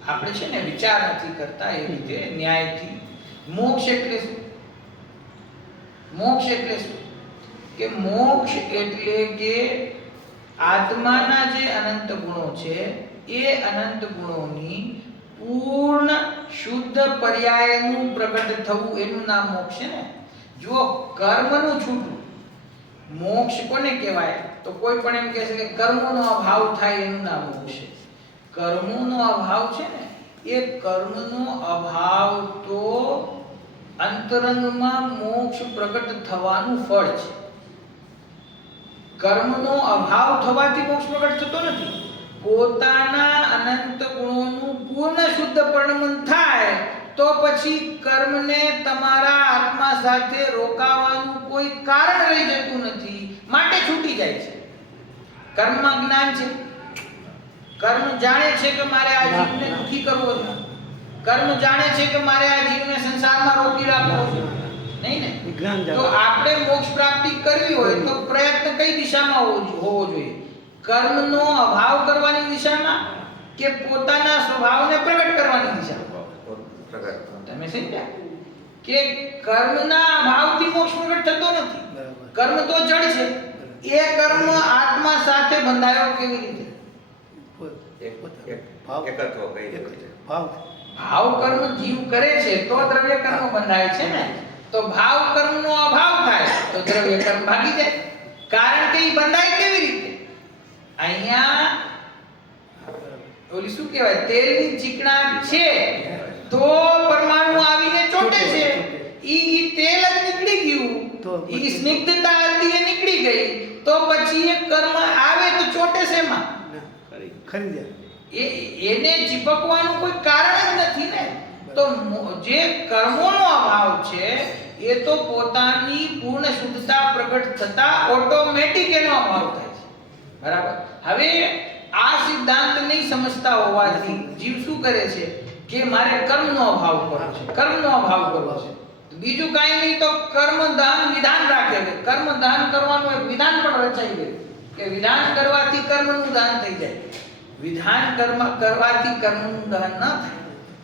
આપણે છે ને વિચાર નથી કરતા એ રીતે ન્યાયથી. મોક્ષ એટલે શું? મોક્ષ એટલે શું? કે મોક્ષ એટલે કે આત્માના જે અનંત ગુણો છે એ અનંત ગુણોની પૂર્ણ શુદ્ધ પર્યાયનું પ્રગટ થવું એનું નામ મોક્ષ છે ને. જો કર્મનું છૂટવું મોક્ષ કોને કહેવાય? તો કોઈ પણ એમ કહે છે કે કર્મનો અભાવ થાય એનું નામ મોક્ષ છે. કર્મોનો અભાવ છે ને એ કર્મનો અભાવ તો અંતરંગમાં મોક્ષ પ્રગટ થવાનું ફળ છે. કર્મનો અભાવ થવાથી મોક્ષ પ્રગટ થતો નથી. પોતાના અનંત ગુણોનું પૂર્ણ શુદ્ધ પરિણમન થાય તો પછી કર્મને તમારા આત્મા સાથે રોકાવાનું કોઈ કારણ રહી જતું નથી, માટે છૂટી જાય છે. કર્મમાં જ્ઞાન છે. કર્મ જાણે છે કે મારે આ જીવને દુખી કરવો છે. કર્મ જાણે છે કે મારે આ જીવને સંસારમાં રોકી રાખવો છે. નહીં ને? તો આપણે મોક્ષ પ્રાપ્તિ કરવી હોય તો પ્રયત્ન કઈ દિશામાં હોવો જોઈએ? કર્મનો અભાવ કરવાની દિશામાં કે પોતાના સ્વભાવને પ્રગટ કરવાની દિશામાં? તમે સમજ્યા કે કર્મના અભાવથી મોક્ષ પ્રગટ થતો નથી. કર્મ તો જડ છે. એ કર્મ આત્મા સાથે બંધાયો કેવી રીતે? ભાવ કર્મ જીવ કરે છે તો દ્રવ્ય કર્મ બંધાય છે ને. તો ભાવ કર્મનો અભાવ થાય તો દ્રવ્ય કર્મ ભાગી જાય. કારણ કે એ બંધાય કેવી રીતે? અહીંયા ઓલી શું કહેવાય, તેલની ચીકણાટ છે તો પરમાણુ આવીને ચોંટે છે. ઈ તેલ જ નીકળી ગયું, ઈ સ્નિગ્ધતા હતી એ નીકળી ગઈ તો પછી એ કર્મ આવે તો ચોંટે છે એમાં ખરી જાય. એને ચીપકવાનું કોઈ કારણ જ નથી ને. તો જે કર્મોનો અભાવ છે એ તો પોતાની પૂર્ણ શુદ્ધતા પ્રગટ થતા ઓટોમેટિક એનો અભાવ થાય છે. બરાબર. હવે આ સિદ્ધાંત નહીં સમજતા હોવાથી જીવ શું કરે છે કે મારે કર્મનો અભાવ કરવો છે, કર્મનો અભાવ કરવો છે. બીજું કાંઈ નહીં તો કર્મદાન વિધાન રાખે છે. કર્મદાન કરવાનું એક વિધાન પણ રચાઈ ગયું કે વિધાન કરવાથી કર્મનું દાન થઈ જાય. વિધાન કર્મ કરવાથી કર્મનું દાન ન થાય,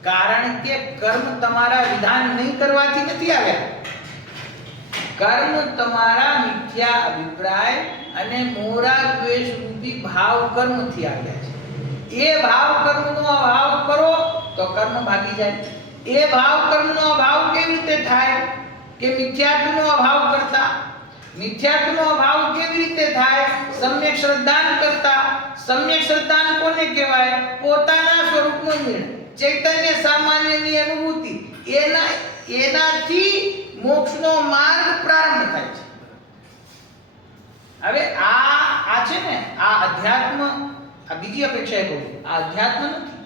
કારણ કે કર્મ તમારા વિધાન નહીં કરવાથી નથી આવ્યા. કર્મ તમારા મિથ્યા અભિપ્રાય અને મોરા દ્વેષ રૂપી ભાવ કર્મથી આવ્યા છે. એ ભાવ કર્મનો અભાવ કરો તો કર્મ ભાગી જાય. એ ભાવ કર્મનો અભાવ કેવી રીતે થાય? કે મિથ્યાત્વનો અભાવ કરતા. મિથ્યાત્વનો અભાવ કેવી રીતે થાય? સમ્યક શ્રદ્ધાન કરતા. સમ્યક શ્રદ્ધાન કોને કહેવાય? પોતાના સ્વરૂપનો નિર્ણય, ચૈતન્ય સામાન્યની અનુભૂતિ, એનાથી મોક્ષનો માર્ગ પ્રારંભ થાય છે. હવે આ છે ને, આ અધ્યાત્મ, આ બીજી અપેક્ષા કહું, આ અધ્યાત્મ નથી,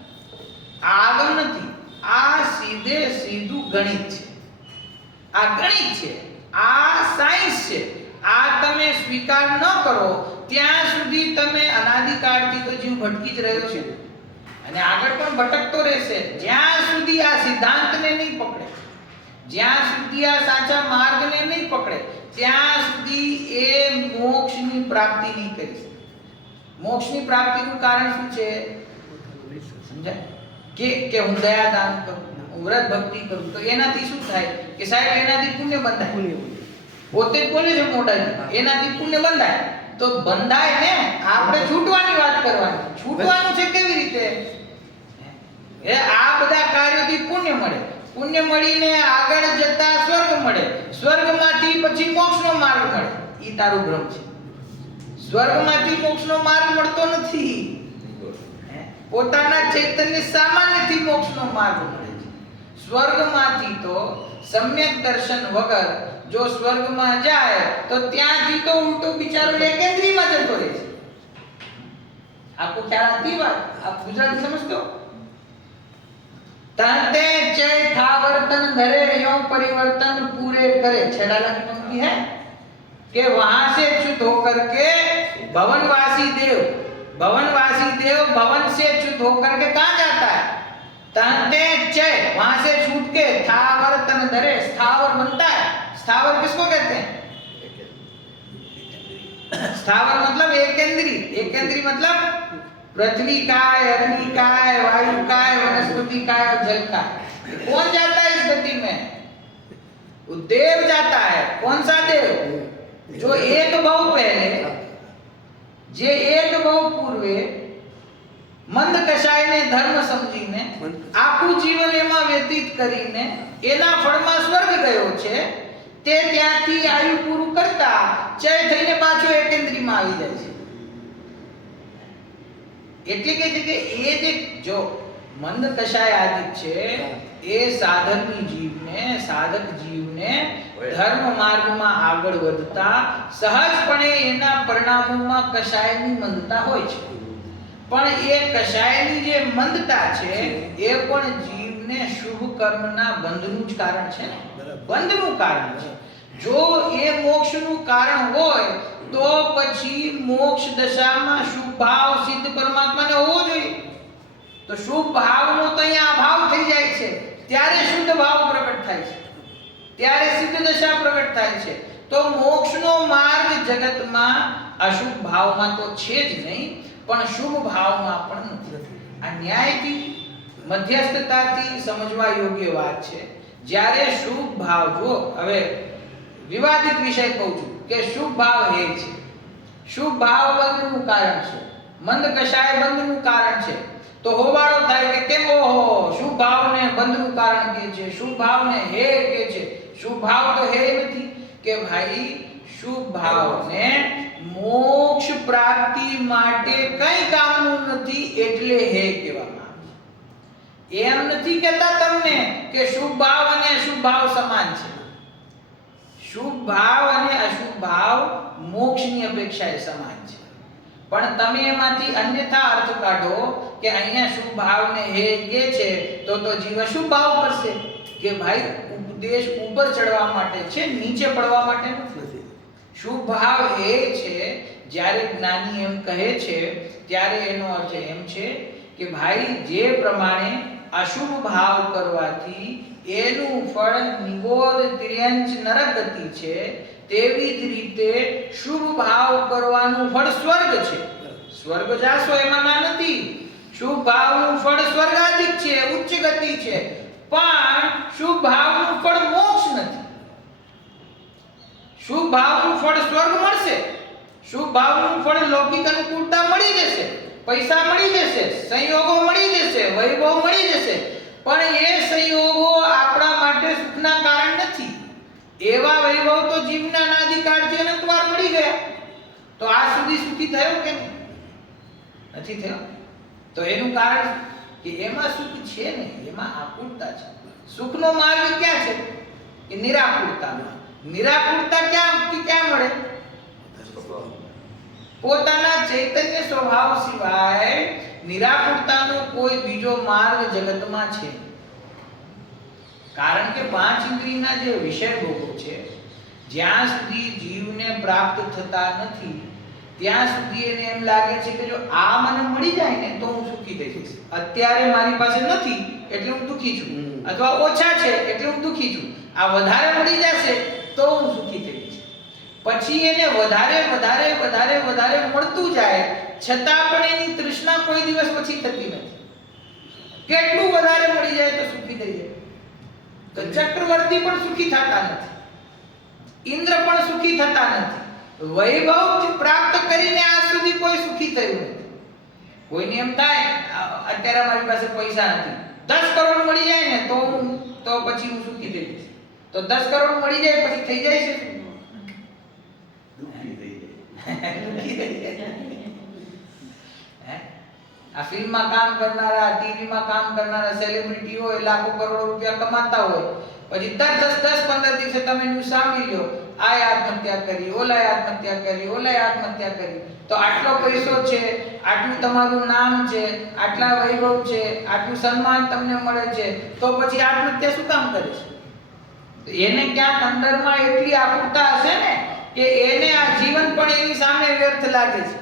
આ આગમ નથી, આ સીધે સીધું ગણિત છે. આ ગણિત છે, આ સાયન્સ છે. આ તમે સ્વીકાર ન કરો ત્યાં સુધી તમે અનાદિકાળથી તો જીવ ભટકી જ રહ્યો છે અને આગળ પણ ભટકતો રહેશે. જ્યાં સુધી આ સિદ્ધાંતને નહીં પકડે, જ્યાં સુધી આ સાચા માર્ગને નહીં પકડે, ત્યાં સુધી એ મોક્ષની પ્રાપ્તિ નહીં કરી શકે. મોક્ષની પ્રાપ્તિનું કારણ શું છે? સમજાય? કે હું દયાદાન કરું, હું વ્રત ભક્તિ કરું, તો એનાથી શું થાય? કે સાહેબ એનાથી પુણ્ય બંધાય. પોતે જ બોલે છે મોઢાથી, એનાથી પુણ્ય બંધાય. તો બંધાય ને, આપણે છૂટવાની વાત કરવાની. છૂટવાનું છે કેવી રીતે? એ આ બધા કાર્યોથી પુણ્ય મળે, પુણ્ય મળીને આગળ જતા સ્વર્ગ મળે, સ્વર્ગમાંથી પછી મોક્ષનો માર્ગ મળે. ઈ તારું ભ્રમ છે. સ્વર્ગમાંથી મોક્ષનો માર્ગ મળતો નથી. પોતાના ચૈતન્ય સામાન્યથી મોક્ષનો માર્ગ મળે છે. સ્વર્ગમાંથી તો સમ્યક દર્શન વગર જો સ્વર્ગમાં જાય તો ત્યાંથી તો ઉલટો બિચારો એકેન્દ્રીમાં જતો રહે છે. આપકો ખ્યાલ આતી વાત? આપ ગુજરાતી સમજતો? तहते चय थावर्तन धरे यो परिवर्तन पूरे करे. छठा लाइन की पंक्ति है कि वहां से च्युत होकर के भवनवासी देव भवन से च्युत होकर के कहां जाता है? तहते चय, वहां से छूट के थावर्तन धरे, स्थावर बनता है. स्थावर किसको कहते हैं? स्थावर मतलब एकेंद्री. एकेंद्री मतलब पृथ्वी काय, अग्नि काय, वायु काय, वनस्पति काय और जल काय. कौन जाता है इस गति में? देव जाता है. कौन सा देव? जो एक बहु पहले, जे एक बहु पूर्वे મંદ કશાયને ધર્મ સમજીને આખું જીવન એમાં વ્યતીત કરીને એના ફળમાં સ્વર્ગ ગયો છે, તે ત્યાંથી આયુ પૂરું કરતા ચય થઈને પાછો એકેન્દ્રીમાં આવી જાય છે. એટલે કે છે કે એ જે જો મંદ કશાય આદિત છે એ સાધકની જીવને, સાધક જીવને ધર્મ માર્ગમાં આગળ વધતા સહજપણે એના પરિણામોમાં કશાયની મંદતા હોય છે. પણ એ કશાયની જે મંદતા છે એ પણ જીવને શુભ કર્મના બંધનું જ કારણ છે ને, બંધનું કારણ છે. જો એ મોક્ષનું કારણ હોય તો પછી મોક્ષ દશામાં શુભ ભાવ સિદ્ધ પરમાત્માને હોવો જોઈએ. તો શુભ ભાવનો તો અહીંયા અભાવ થઈ જાય છે, ત્યારે શુદ્ધ ભાવ પ્રગટ થાય છે, ત્યારે સિદ્ધ દશા પ્રગટ થાય છે. તો મોક્ષનો માર્ગ જગતમાં અશુભ ભાવમાં તો છે જ નહીં, પણ શુભ ભાવમાં પણ નથી. આ ન્યાયથી, મધ્યસ્થતાથી સમજવા યોગ્ય વાત છે. જ્યારે શુભ ભાવ, જો હવે વિવાદિત વિષય કહું છું કે શુભ ભાવ હે છે, શુભ ભાવ બંધનું કારણ છે, મંદ કશાય બંધનું કારણ છે. તો હોબાળો થાય કે કેમ ઓહો શુભ ભાવને બંધનું કારણ કે છે, શુભ ભાવને હે કે છે. શુભ ભાવ તો હે નથી કે ભાઈ શુભ ભાવને મોક્ષ પ્રાપ્તિ માટે કઈ કામનું નથી એટલે હે કહેવામાં આવે છે. એમ નથી કહેતા તમને કે શુભ ભાવ અને અશુભ ભાવ સમાન છે. શુભ ભાવ અને અશુભ ભાવ મોક્ષની અપેક્ષાએ સમાન છે. પણ તમે એમાંથી અન્યથા અર્થ કાઢો કે અહીંયા શુભ ભાવને હે કે છે તો જીવ અશુભ ભાવ કરશે કે ભાઈ ઉપદેશ ઉપર ચડવા માટે છે, નીચે પડવા માટે નથી. શુભ ભાવ એ છે જ્યારે જ્ઞાની એમ કહે છે ત્યારે એનો અર્થ એમ છે કે ભાઈ જે પ્રમાણે અશુભ ભાવ કરવાથી એનું ફળ નિબોધ તિર્યંચ નરક ગતિ છે, તેવી જ રીતે શુભ ભાવ કરવાનું ફળ સ્વર્ગ છે. સ્વર્ગ જાશો એમાં ના નથી. શુભ ભાવનું ફળ સ્વર્ગાધિક છે, ઉચ્ચ ગતિ છે, પણ શુભ ભાવનું ફળ મોક્ષ નથી. શુભ ભાવનું ફળ સ્વર્ગ મળશે, શુભ ભાવનું ફળ લૌકિક અનુકૂળતા મળી જશે, પૈસા મળી જશે, સંયોગો મળી જશે, વૈભવ મળી જશે, પણ એ સંયોગો આપણા માટે સુખના કારણ નથી. એવા વૈભવ તો જીવના અનાદિકાળથી અનંતવાર મળી ગયા, તો આજ સુધી સુખી થયો કે નથી થયો? તો એનું કારણ કે એમાં સુખ છે ને, એમાં આકુળતા છે. સુખનો માર્ગ ક્યાં છે? કે નિરાકુળતામાં. નિરાકુળતા ક્યાં મળે? પોતાના ચૈતન્ય સ્વભાવ સિવાય નિરાકુળતાનો કોઈ બીજો માર્ગ જગતમાં છે. કારણ કે પાંચ ઇન્દ્રિયના જે વિષય ભોગો છે, જ્યાં સુધી જીવને પ્રાપ્ત થતા નથી ત્યાં સુધી એને એમ લાગે છે કે જો આ મને મળી જાય ને તો હું સુખી થઈ જઈશ. અત્યારે મારી પાસે નથી એટલે હું દુખી છું, અથવા ઓછા છે એટલે હું દુખી છું. આ વધારે મળી જશે તો હું સુખી થઈ જઈશ. પછી એને વધારે વધારે વધારે વધારે મળતું જાય છતાં પણ એની તૃષ્ણા કોઈ દિવસ પછી થતી નથી. કેટલું વધારે મળી જાય તો સુખી થઈ જાય? તો ચક્રવર્તી પણ સુખી થતા નથી, ઇન્દ્ર પણ સુખી થતા નથી, વૈભવ પ્રાપ્ત કરીને આજ સુધી કોઈ સુખી થયું નથી. કોઈને એમ થાય અત્યારે મારી પાસે પૈસા નથી, 10 કરોડ મળી જાય ને તો પછી હું સુખી થઈ જઈશ. તો 10 કરોડ મળી જાય પછી થઈ જાય છે દુખી થઈ જાય. આ ફિલ્મમાં કામ કરનારા, ટીવીમાં કામ કરનારા સેલિબ્રિટી હોય, લાખો કરોડો રૂપિયા કમાતા હોય, પછી 10-15 દિવસે તમે ન્યૂઝ સાંભળી લો, આ આત્મહત્યા કરી, ઓલા આત્મહત્યા કરી, ઓલા આત્મહત્યા કરી. તો આટલો પૈસો છે, આટલું તમારું નામ છે, આટલા વૈભવ છે, આટલું સન્માન તમને મળે છે, તો પછી આત્મહત્યા શું કામ કરે છે? એને ક્યાંક અંદરમાં એટલી આકુળતા હશે ને કે એને આ જીવન પણ એની સામે વ્યર્થ લાગે છે.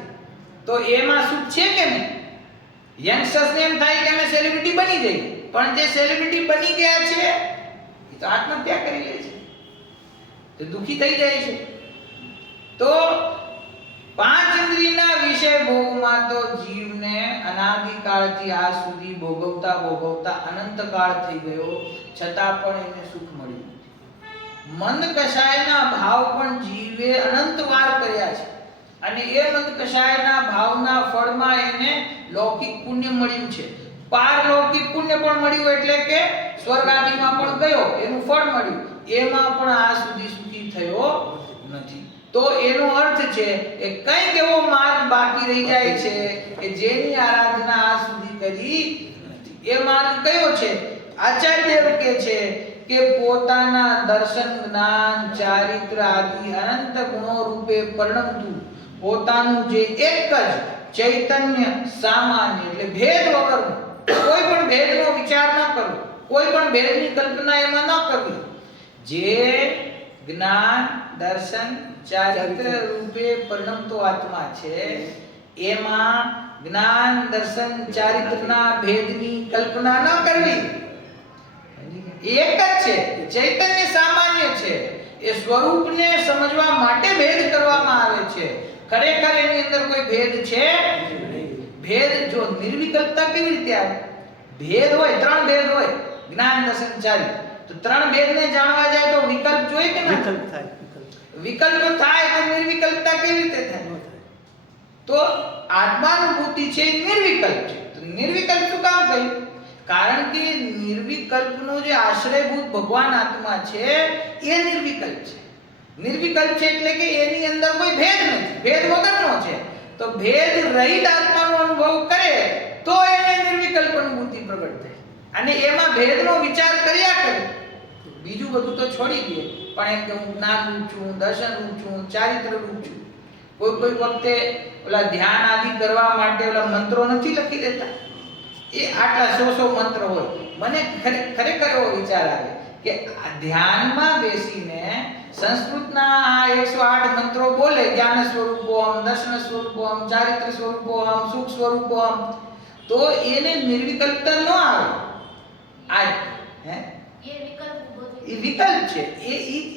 તો એમાં સુખ છે કે નહીં? યંગસ્ટર્સને એમ થાય કે અમે સેલિબ્રિટી બની જઈએ, પણ જે સેલિબ્રિટી બની ગયા છે એ તો આત્મહત્યા કરી લે છે, તો દુખી થઈ જાય છે. તો પાંચ ઇન્દ્રિયના વિષય ભોગમાં તો જીવને અનાદિકાળથી આજ સુધી ભોગવતા ભોગવતા અનંત કાળ થઈ ગયો, છતાં પણ એને સુખ મળ્યું નથી. મંદ કષાયના ભાવ પણ જીવે અનંત વાર કર્યા છે, અને એ મંદ કષાયના ભાવના ફળમાં એને લૌકિક પુણ્ય મળ્યું છે, પારલૌકિક પુણ્ય પણ મળ્યું, એટલે કે સ્વર્ગ આદિમાં પણ ગયો, એનું ફળ મળ્યું, એમાં પણ આજ સુધી સુખી થયો નથી. તો એનો અર્થ છે કે કંઈક એવો માર્ગ બાકી રહી જાય છે કે જેની આરાધના આજ સુધી કરી નથી. એ માર્ગ કયો છે? આચાર્ય દેવ કહે છે કે પોતાના દર્શન, જ્ઞાન, ચારિત્ર આદિ અનંત ગુણો રૂપે પરિણમતું પોતાનું જે એક જ ચૈતન્ય સામાન્ય, એટલે ભેદ વગરનું, કોઈ પણ ભેદનો વિચાર ન કરવો, કોઈ પણ ભેદની કલ્પના એમાં ન કરવી, જે જ્ઞાન, દર્શન, ચારિત્ર રૂપે પરિણમતો આત્મા છે, એમાં જ્ઞાન, દર્શન, ચારિત્રના ભેદની કલ્પના ન કરવી. એક જ છે, ચૈતન્ય સામાન્ય છે, એ સ્વરૂપને સમજવા માટે ભેદ કરવામાં આવે છે. ખરેખર એની અંદર કોઈ ભેદ છે નહીં. ભેદ જો નિર્વિકલ્પતા કેવી રીતે આવે? ભેદ હોય, 3 ભેદ હોય, જ્ઞાન, દર્શન, ચારિત્ર, તો 3 ભેદને જાણવા જાય તો વિકલ્પ જોઈએ કે ના? વિકલ્પ થાય તો નિર્વિકલ્પતા કેવી રીતે થાય? તો આત્માનુભૂતિ છે નિર્વિકલ્પ છે. તો નિર્વિકલ્પ શું કામ કહ્યું? કારણ કે નિર્વિકલ્પનો જે આશ્રયભૂત ભગવાન આત્મા છે એ નિર્વિકલ્પ છે. નિર્વિકલ્પ છે એટલે કે એની અંદર કોઈ ભેદ નથી, ભેદ વગરનો છે. તો ભેદ રહિત આત્માનો અનુભવ કરે તો એને નિર્વિકલ્પ અનુભૂતિ પ્રગટ થાય, અને એમાં ભેદનો વિચાર કર્યા કરે, બીજું બધું તો છોડી દે, પણ એમ કે હું જ્ઞાન રૂપ છું, દર્શન રૂપ છું, ચારિત્ર રૂપ છું. કોઈ વખતે ઓલા ધ્યાન આદિ કરવા માટે ઓલા મંત્રો નથી લખી દેતા, એ આટલા 100 મંત્ર હોય. મને ખરેખર એવો વિચાર આવે કે ધ્યાનમાં બેસીને સંસ્કૃતના આ 108 મંત્રો બોલે, જ્ઞાન સ્વરૂપોહમ, દર્શન સ્વરૂપોહમ, ચારિત્ર સ્વરૂપોહમ, સુખ સ્વરૂપોહમ, તો એને નિર્વિકલ્પતા ન આવે. આ હે ये विकल्प बोध એ વિકલ્પ છે,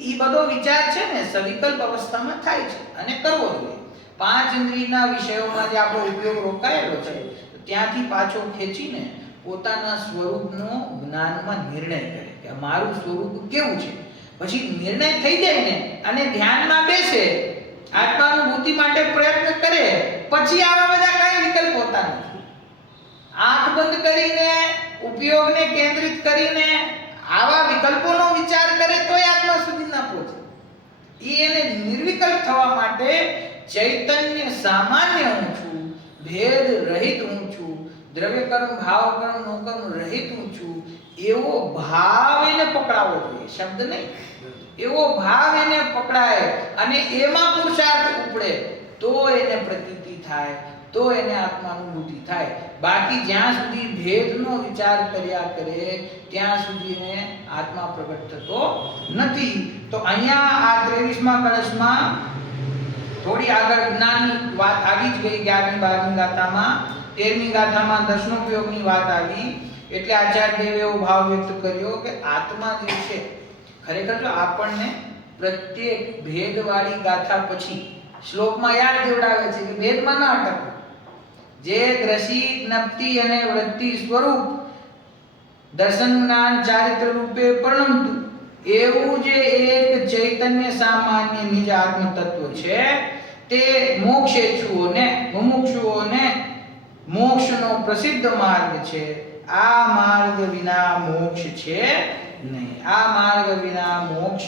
એ બધો વિચાર છે ને સવિકલ્પ અવસ્થામાં થાય છે અને કરવો જોઈએ. પાંચ ઇન્દ્રિયના વિષયોમાં જે આપણો ઉપયોગ રોકાયેલો છે ત્યાંથી પાછો ખેંચીને પોતાના સ્વરૂપનો જ્ઞાનમાં નિર્ણય કરે કે મારું સ્વરૂપ કેવું છે. પછી નિર્ણય થઈ જાય ને અને ધ્યાનમાં બેસે, આત્માનુભૂતિ માટે પ્રયત્ન કરે, પછી આવા બધા કાંઈ વિકલ્પ હોતા નથી. આંખ બંધ કરીને ઉપયોગને કેન્દ્રિત કરીને આવા વિકલ્પોનો વિચાર કરે તોય આત્મા સુધી ના પહોંચે. એને નિર્વિકલ્પ થવા માટે ચૈતન્ય સામાન્ય હું છું, ભેદ રહિત હું છું, દ્રવ્ય કર્મ ભાવ કર્મ નો કર્મ રહિત હું છું, એવો ભાવ એને પકડાવવો જોઈએ, શબ્દ નહીં. એવો ભાવ એને પકડાય અને એમાં પુરુષાર્થ ઉપડે તો એને પ્રતીતિ થાય, તો એને આત્માનુભૂતિ થાય. બાકી જ્યાં સુધી ભેદનો વિચાર કર્યા કરે ત્યાં સુધી એને આત્મા પ્રગટ થતો નથી. તો અહીંયા આ 23મા કળશમાં થોડી આગળ જ્ઞાનની વાત આવી જ ગઈ. 11મી 12મી ગાથામાં, 13મી ગાથામાં દર્શનોપયોગની વાત આવી. એટલે આચાર્ય દેવે એવો ભાવ વ્યક્ત કર્યો કે આત્મા જે છે ખરેખર જો આપણને પ્રત્યેક ભેદવાળી ગાથા પછી શ્લોકમાં યાદ દેવડાવે છે કે ભેદમાં ન અટકો. જે દ્રશી જ્ઞપ્તિ અને વૃત્તિ સ્વરૂપ દર્શન જ્ઞાન ચારિત્ર રૂપે પરિણમતું એવું જે એક ચૈતન્ય સામાન્ય નિજ આત્મ તત્વ છે તે મોક્ષેચ્છુઓને મુમુક્ષુઓને મોક્ષનો પ્રસિદ્ધ માર્ગ છે. આ માર્ગ વિના મોક્ષ છે નહીં. આ માર્ગ વિના મોક્ષ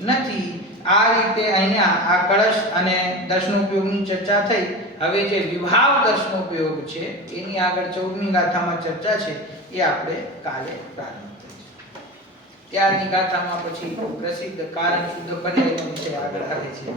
નથી. આ રીતે અહીંયા આ કળશ અને દર્શનોપયોગની ચર્ચા થઈ. હવે જે વિભાવ દર્શનોપયોગ છે એની આગળ 14મી ગાથામાં ચર્ચા છે એ આપણે કાલે પ્રારંભ કરીશું. ત્યારની ગાથામાં પછી પ્રસિદ્ધ કારણ શુદ્ધ બને છે આગળ આવે છે.